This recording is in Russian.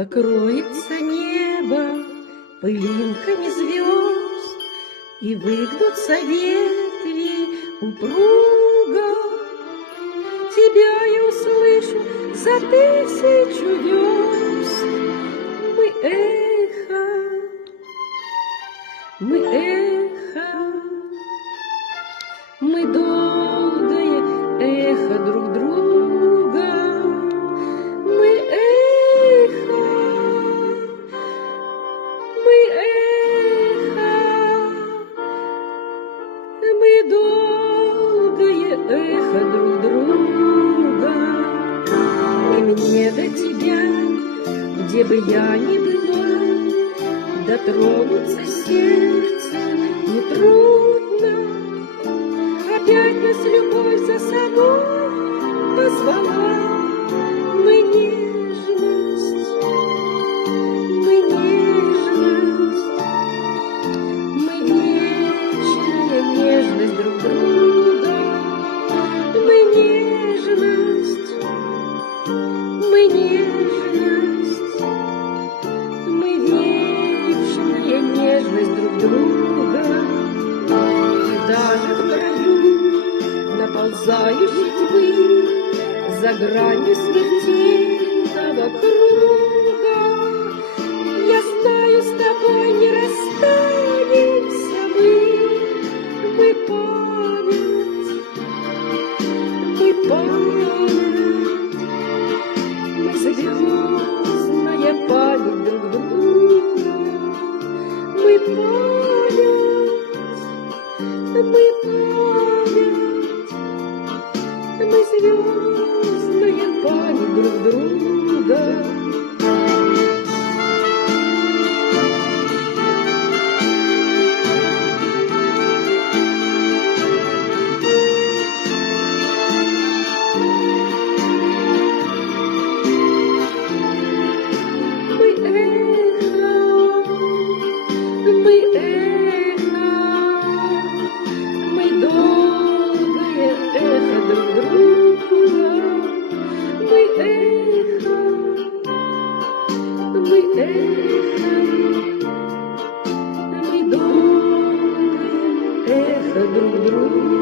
Покроется небо пылинками звезд, и выгнутся ветви упруго. Тебя я услышу за 1000 верст. Мы эхо, мы долгое эхо друг друга. Мы эхо, мы долгое эхо друг друга. И мне до тебя, где бы я ни была, дотронуться сердцем нетрудно. Опять нас любовь за собой позвала. Мы нежность, мы вечная нежность друг друга. Мы нежность, мы вечная нежность друг друга. И даже в краю наползающей тьмы, за гранью смертельного круга, я знаю, с тобой не расстанемся мы. Мы память, мы звездная память друг друга. Мы память, мы звездная память друг друга. Мы долгое эхо друг друга.